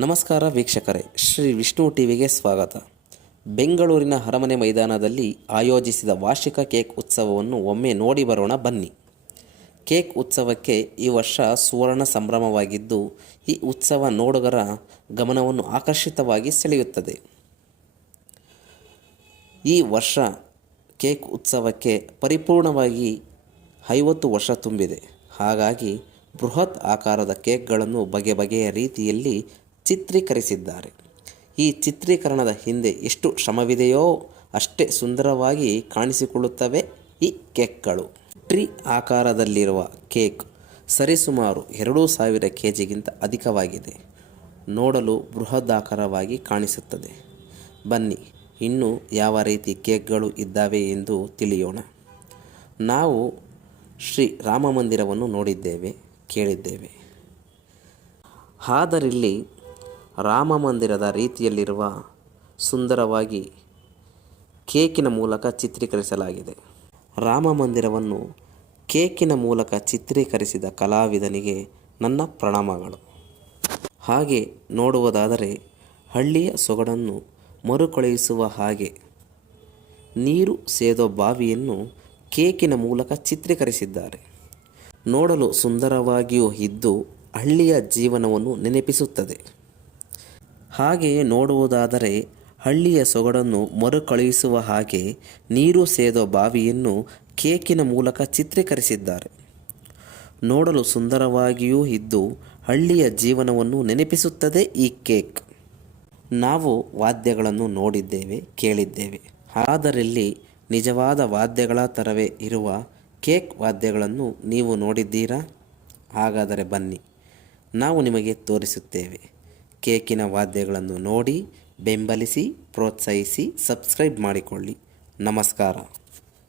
ನಮಸ್ಕಾರ ವೀಕ್ಷಕರೇ, ಶ್ರೀ ವಿಷ್ಣು ಟಿವಿಗೆ ಸ್ವಾಗತ. ಬೆಂಗಳೂರಿನ ಅರಮನೆ ಮೈದಾನದಲ್ಲಿ ಆಯೋಜಿಸಿದ ವಾರ್ಷಿಕ ಕೇಕ್ ಉತ್ಸವವನ್ನು ಒಮ್ಮೆ ನೋಡಿ ಬರೋಣ ಬನ್ನಿ. ಕೇಕ್ ಉತ್ಸವಕ್ಕೆ ಈ ವರ್ಷ ಸುವರ್ಣ ಸಂಭ್ರಮವಾಗಿದ್ದು, ಈ ಉತ್ಸವ ನೋಡುಗರ ಗಮನವನ್ನು ಆಕರ್ಷಿತವಾಗಿ ಸೆಳೆಯುತ್ತದೆ. ಈ ವರ್ಷ ಕೇಕ್ ಉತ್ಸವಕ್ಕೆ ಪರಿಪೂರ್ಣವಾಗಿ ಐವತ್ತು ವರ್ಷ ತುಂಬಿದೆ. ಹಾಗಾಗಿ ಬೃಹತ್ ಆಕಾರದ ಕೇಕ್ಗಳನ್ನು ಬಗೆ ಬಗೆಯ ರೀತಿಯಲ್ಲಿ ಚಿತ್ರೀಕರಿಸಿದ್ದಾರೆ. ಈ ಚಿತ್ರೀಕರಣದ ಹಿಂದೆ ಎಷ್ಟು ಶ್ರಮವಿದೆಯೋ ಅಷ್ಟೇ ಸುಂದರವಾಗಿ ಕಾಣಿಸಿಕೊಳ್ಳುತ್ತವೆ ಈ ಕೇಕ್ಗಳು. ಟ್ರೀ ಆಕಾರದಲ್ಲಿರುವ ಕೇಕ್ ಸರಿಸುಮಾರು ಎರಡು ಸಾವಿರ ಕೆ ಜಿಗಿಂತ ಅಧಿಕವಾಗಿದೆ. ನೋಡಲು ಬೃಹದಾಕಾರವಾಗಿ ಕಾಣಿಸುತ್ತದೆ. ಬನ್ನಿ, ಇನ್ನು ಯಾವ ರೀತಿ ಕೇಕ್ಗಳು ಇದ್ದಾವೆ ಎಂದು ತಿಳಿಯೋಣ. ನಾವು ಶ್ರೀ ರಾಮ ಮಂದಿರವನ್ನು ನೋಡಿದ್ದೇವೆ, ಕೇಳಿದ್ದೇವೆ. ಆದರಿಲ್ಲಿ ರಾಮ ಮಂದಿರದ ರೀತಿಯಲ್ಲಿರುವ ಸುಂದರವಾಗಿ ಕೇಕಿನ ಮೂಲಕ ಚಿತ್ರೀಕರಿಸಲಾಗಿದೆ. ರಾಮ ಮಂದಿರವನ್ನು ಕೇಕಿನ ಮೂಲಕ ಚಿತ್ರೀಕರಿಸಿದ ಕಲಾವಿದನಿಗೆ ನನ್ನ ಪ್ರಣಾಮಗಳು. ಹಾಗೆ ನೋಡುವುದಾದರೆ ಹಳ್ಳಿಯ ಸೊಗಡನ್ನು ಮರುಕಳುಹಿಸುವ ಹಾಗೆ ನೀರು ಸೇದೋ ಬಾವಿಯನ್ನು ಕೇಕಿನ ಮೂಲಕ ಚಿತ್ರೀಕರಿಸಿದ್ದಾರೆ. ನೋಡಲು ಸುಂದರವಾಗಿಯೂ ಇದ್ದು ಹಳ್ಳಿಯ ಜೀವನವನ್ನು ನೆನಪಿಸುತ್ತದೆ. ಹಾಗೆಯೇ ನೋಡುವುದಾದರೆ ಹಳ್ಳಿಯ ಸೊಗಡನ್ನು ಮರುಕಳುಹಿಸುವ ಹಾಗೆ ನೀರು ಸೇದೋ ಬಾವಿಯನ್ನು ಕೇಕಿನ ಮೂಲಕ ಚಿತ್ರೀಕರಿಸಿದ್ದಾರೆ. ನೋಡಲು ಸುಂದರವಾಗಿಯೂ ಇದ್ದು ಹಳ್ಳಿಯ ಜೀವನವನ್ನು ನೆನಪಿಸುತ್ತದೆ ಈ ಕೇಕ್. ನಾವು ವಾದ್ಯಗಳನ್ನು ನೋಡಿದ್ದೇವೆ, ಕೇಳಿದ್ದೇವೆ. ಆದರಲ್ಲಿ ನಿಜವಾದ ವಾದ್ಯಗಳ ಥರವೇ ಇರುವ ಕೇಕ್ ವಾದ್ಯಗಳನ್ನು ನೀವು ನೋಡಿದ್ದೀರಾ? ಹಾಗಾದರೆ ಬನ್ನಿ. ನಾವು ನಿಮಗೆ ತೋರಿಸುತ್ತೇವೆ. ಕೇಕಿನ ವಾದ್ಯಗಳನ್ನು ನೋಡಿ ಬೆಂಬಲಿಸಿ ಪ್ರೋತ್ಸಾಹಿಸಿ ಸಬ್ಸ್ಕ್ರೈಬ್ ಮಾಡಿಕೊಳ್ಳಿ. ನಮಸ್ಕಾರ.